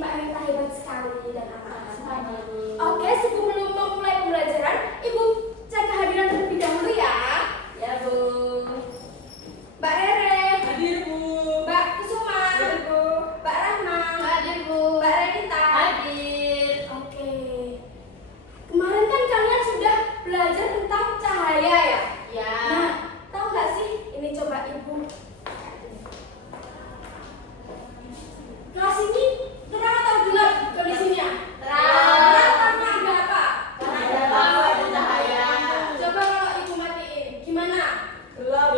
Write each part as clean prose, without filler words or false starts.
Mbak Anita hebat sekali dan anak-anak semuanya. Oke, sebelum memulai pembelajaran, Ibu cek kehadiran terlebih dahulu ya. Ya, Bu. Mbak Rere. Hadir, Bu. Mbak Kusuma. Hadir, Bu. Mbak Rahma. Hadir, Bu. Mbak Renita. Hadir. Oke. Kemarin kan kalian sudah belajar tentang cahaya ya? Ya. Nah, tahu nggak sih? Ini coba Ibu. Kelas ini terang atau gelap kondisinya? Terang. Karena ada apa? Karena ada lampu, ada cahaya. Coba kalau Ibu matiin, gimana? Gelap.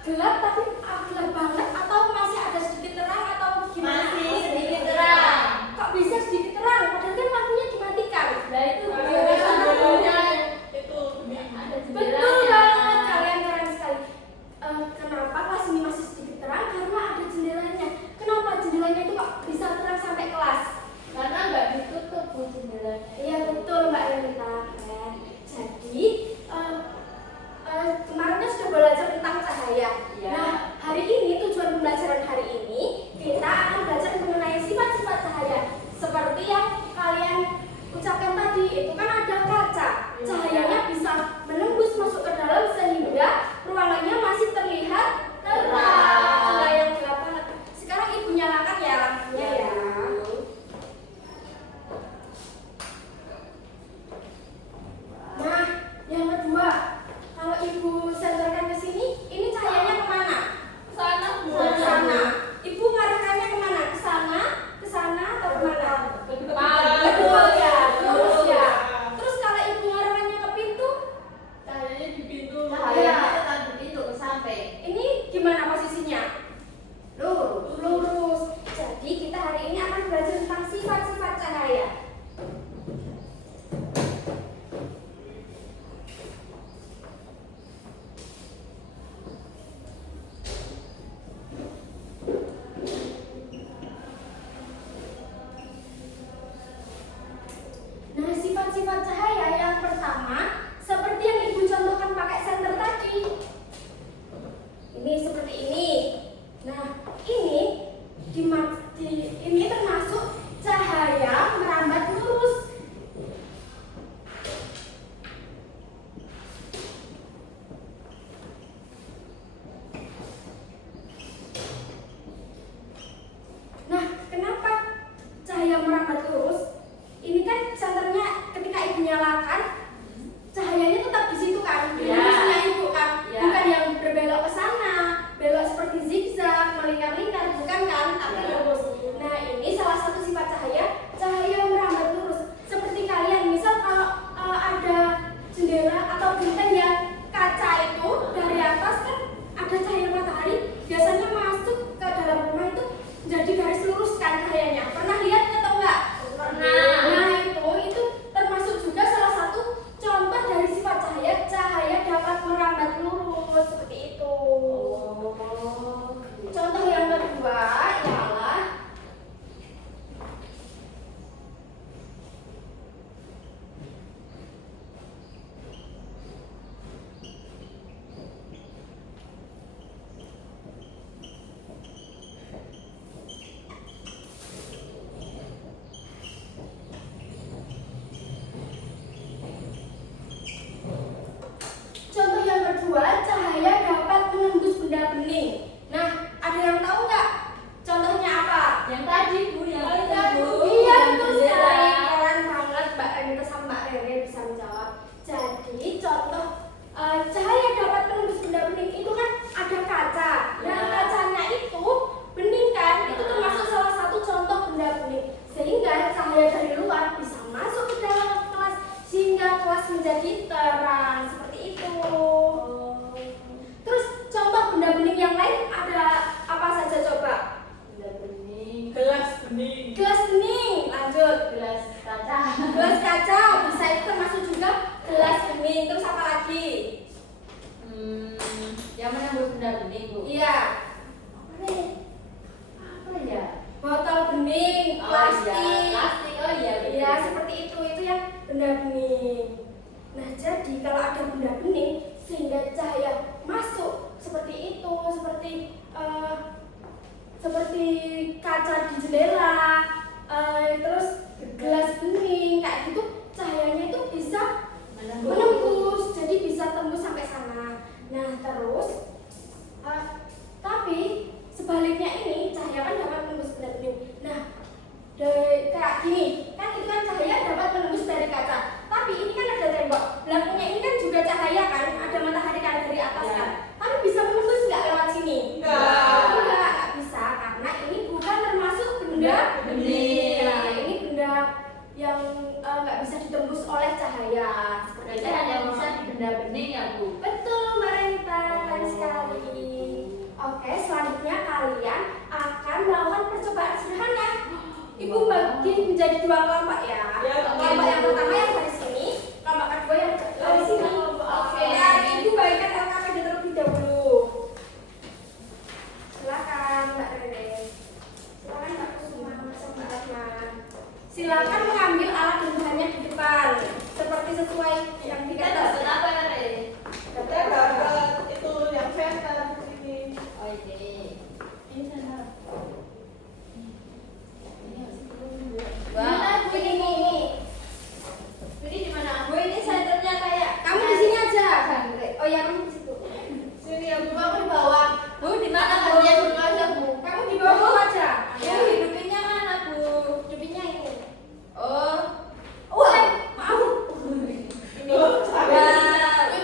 Gelap tapi gelap banget atau masih ada sedikit terang atau gimana? Masih sedikit terang. Kok bisa sedikit terang? Padahal kan lampunya dimatikan. Nah, itu Ada jendela. Itu Ada Betul jendelanya. banget, kalian keren sekali. Kenapa kelas ini masih sedikit terang? Karena ada jendelanya. Kenapa jendelanya itu kok bisa terang sampai kelas? Karena nggak ditutup, Bu, jendelanya. Iya betul Mbak Renita. Keren. Jadi kemarin kan sudah belajar tentang cahaya. Iya. Nah hari ini tujuan pembelajaran hari ini kita akan belajar mengenai sifat-sifat cahaya. Seperti yang kalian ucapkan tadi, itu kan ada kaca. Cahayanya bisa menembus masuk ke dalam sehingga ruangannya masih terlihat terang. Nah, yang gelap banget. Sekarang Ibu nyalakan ya lampunya ya. Nah, yang kedua, kalau Ibu senterkan ke sini, ini cahayanya kemana? Sana, Bu. Ke sana. Ibu ngarahkannya kemana? Ke sana atau kemana? Ke depan. Betul ya, lurus ya. Terus kalau Ibu ngarahkannya ke pintu, Cahayanya di pintu. Iya. Cahayanya tetap di pintu sampai. ini gimana posisinya? Lurus. Jadi kita hari ini akan belajar tentang sifat-sifat cahaya. Nah, sifat-sifat cahaya yang pertama, seperti yang Ibu contohkan pakai senter tadi. Ini seperti ini. Nah, ini termasuk cahaya merambat lurus. Nah, kenapa cahaya merambat lurus? Ini kan senternya ketika Ibu nyalakan, cahayanya tetap di situ kan, di Iya. lurusnya Ibu kan, Iya. bukan yang berbelok ke sana, belok seperti zigzag, melingkar-lingkar, bukan kan, tapi Iya. lurus. Nah, ini salah satu sifat cahaya merambat lurus. Seperti kalian, misal kalau ada jendela atau genteng yang kaca itu dari atas kan ada cahaya matahari, biasanya masuk ke dalam rumah itu jadi garis lurus kan cahayanya. Pernah lihat atau enggak? Pernah. Nah, itu termasuk juga salah satu contoh dari sifat cahaya dapat merambat lurus seperti itu. Contoh yang kedua ialah cahaya dapat menembus benda bening. Nah, ada yang tahu nggak contohnya apa? Yang tadi, Bu, yang Iya, Bu. iya Yang betul jendela. sekali. Keren banget Mbak Renita sama Mbak Rere bisa menjawab. Jadi contoh cahaya dapat menembus benda bening itu kan ada kaca. Nah, Ya. kacanya itu bening kan? Itu termasuk salah satu contoh benda bening. Sehingga cahaya dari luar bisa masuk ke dalam kelas sehingga kelas menjadi terang seperti itu. Terus contoh benda bening yang lain ada apa saja coba? Benda bening. Gelas bening. Gelas bening, lanjut. Gelas kaca. Gelas kaca bisa itu termasuk juga gelas bening. Terus apa lagi? Yang menembus benda bening, Bu. Iya, Apa nih? Apa ya? botol bening, plastik. Iya, plastik. Oh iya, betul. Iya, seperti itu yang benda bening. Nah, jadi kalau ada benda bening sehingga cahaya masuk seperti itu, seperti seperti kaca di jendela, terus gelas bening kayak gitu, cahayanya itu bisa menembus, jadi bisa tembus sampai sana. Nah terus tapi sebaliknya ini cahaya kan dapat menembus benda bening. Nah kayak gini kan, itu kan cahaya dapat menembus dari kaca, tapi ini kan ada tembok, belakangnya ini kan juga cahaya kan, ada matahari kan dari atas kan, tapi bisa menembus nggak lewat sini? Enggak bisa, karena ini bukan termasuk benda bening. Nah, ini benda yang nggak bisa ditembus oleh cahaya. Berarti hanya bisa di benda bening ya Bu? Betul Mbak Renta, keren sekali. Oke, selanjutnya kalian akan melakukan percobaan sederhana. Ibu bagi menjadi 2 kelompok ya. Ya, Kelompok yang pertama yang dari sini, kelompok kedua yang dari sini. Oke. Nah, ibu bagikan LKPD terlebih dahulu. Silakan Mbak Rene. Silakan Mbak Kusuma sama Mbak Asma. Silakan mengambil alat dan bahannya di depan, seperti sesuai yang Kita dikatakan. dapat apa ya Re? Kita dapat itu yang center ini. Oh ini sana. Wah, Bu ini. Ini di mana? Bu ini senternya kayak kamu di sini aja. Oh ya, kamu di situ. Sini ya Bu. Aku di bawah. Bu di mana kerja dulu aja Bu? Kamu di bawah aja. Ya. Kamu hidupinnya mana, Bu? Hidupinnya ini. Oh. Wah, maaf. Ini. Oh, Wah,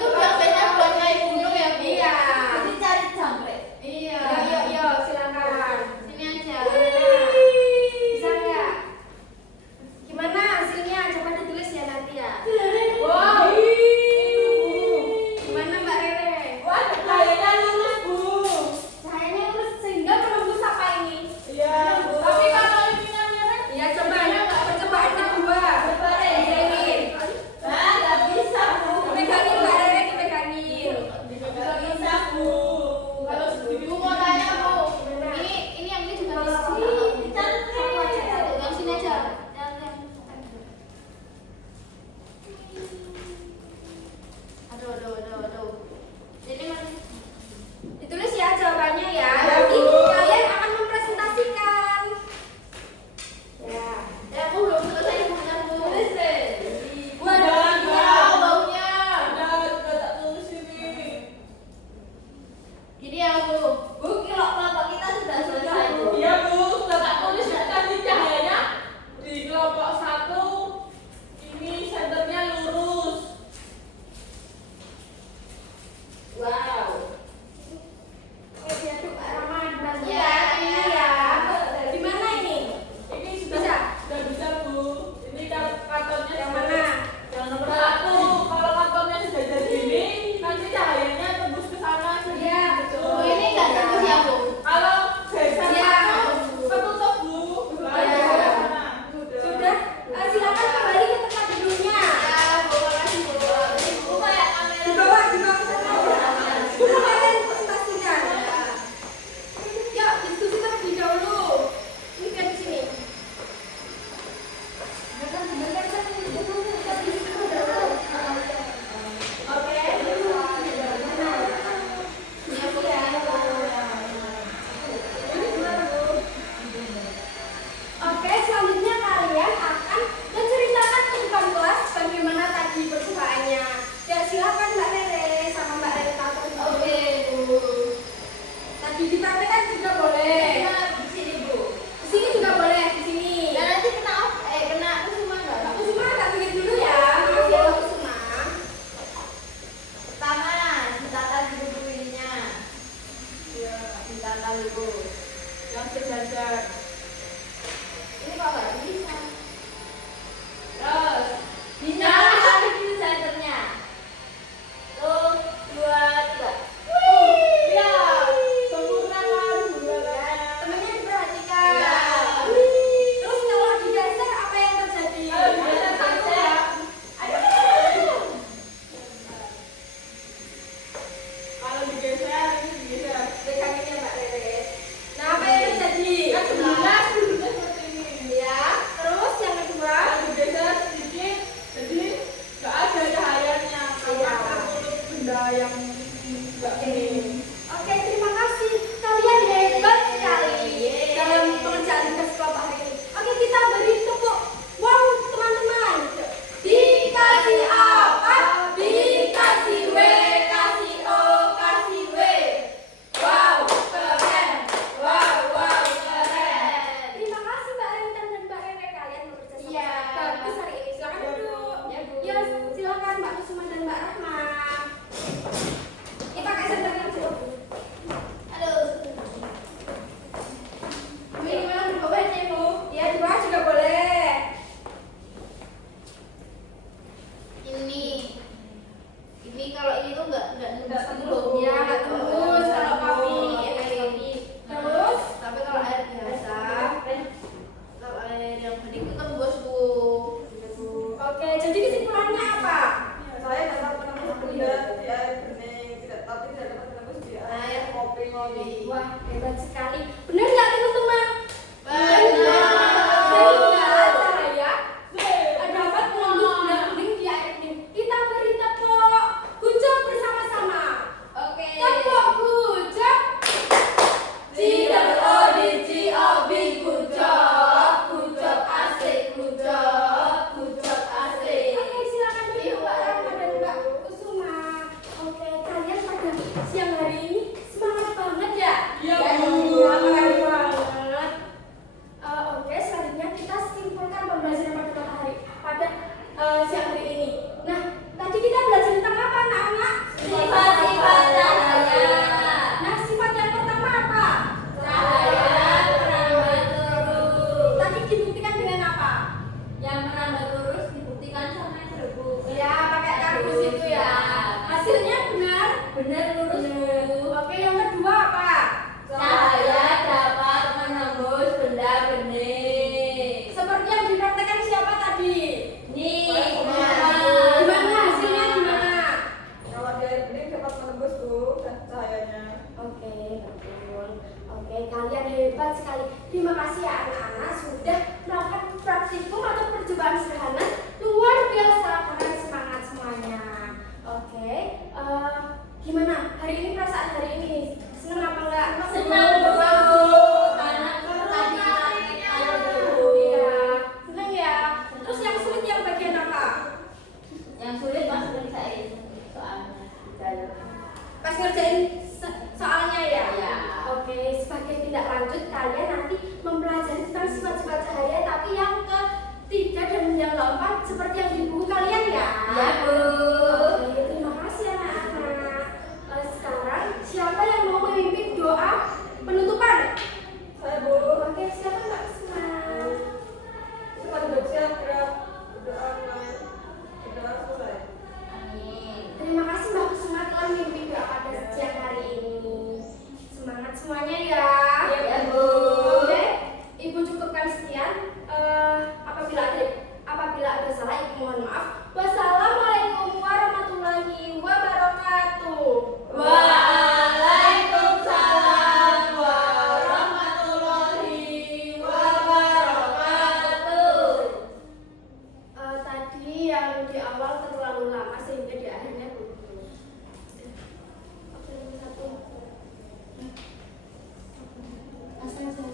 siang hari ini. Nah, tadi kita belajar tentang apa anak-anak? Sifat-sifat cahaya. Nah, sifat yang pertama apa? Cahaya merambat lurus. Tadi dibuktikan dengan apa? Yang merambat lurus dibuktikan sama serbuk. Ya, pakai kardus itu ya. Hasilnya benar? Benar lurus Bu. Oke, yang kedua apa? Cahaya dapat menembus benda bening. Seperti yang dipraktekkan siapa tadi? Nih, Gimana hasilnya gimana? Kalau di air bening dapat menembus Bu cahayanya. Oke, betul. Oke, kalian hebat sekali. Terima kasih ya anak-anak sudah melakukan praktikum atau percobaan sederhana luar biasa. Kalian semangat semuanya. Oke, gimana hari ini perasaan hari ini? Senang apa enggak? senang Bu. Karena tadi kita dulu. Iya, senang ya. Terus yang sulit yang bagian apa? Yang sulit pas ngerjain soalnya. Pas ngerjain soalnya ya? Iya. Oke, sebagai tindak lanjut kalian nanti mempelajari tentang sifat-sifat cahaya tapi yang ketiga dan yang keempat seperti yang di buku kalian ya? Ya Bu. Oke, terima kasih anak-anak. Sekarang siapa yang mau memimpin doa penutupan? Saya Bu. Oke, silakan Mbak Risma. Kita duduk siap gerak berdoa mulai. Berdoa selesai. Amin. Terima kasih Mbak Risma telah memimpin doa pada siang hari ini. Semangat semuanya ya. Ya Bu. Oke, Ibu cukupkan sekian. Apabila ada salah, Ibu mohon maaf. Wassalamualaikum warahmatullahi wabarakatuh. Waalaikumsalam warahmatullahi wabarakatuh. Tadi yang di awal terlalu lama sehingga di akhirnya putus. Oke, satu. Asal saya.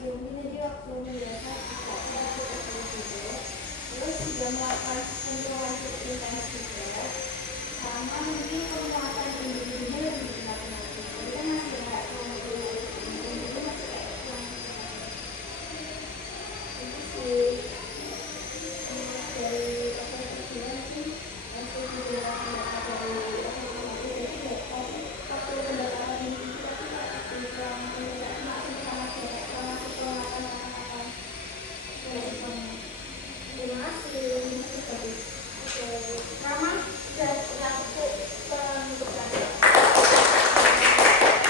Ini jadi waktu biasa terus sudah melakukan sentuhan intens juga sama mungkin penguatan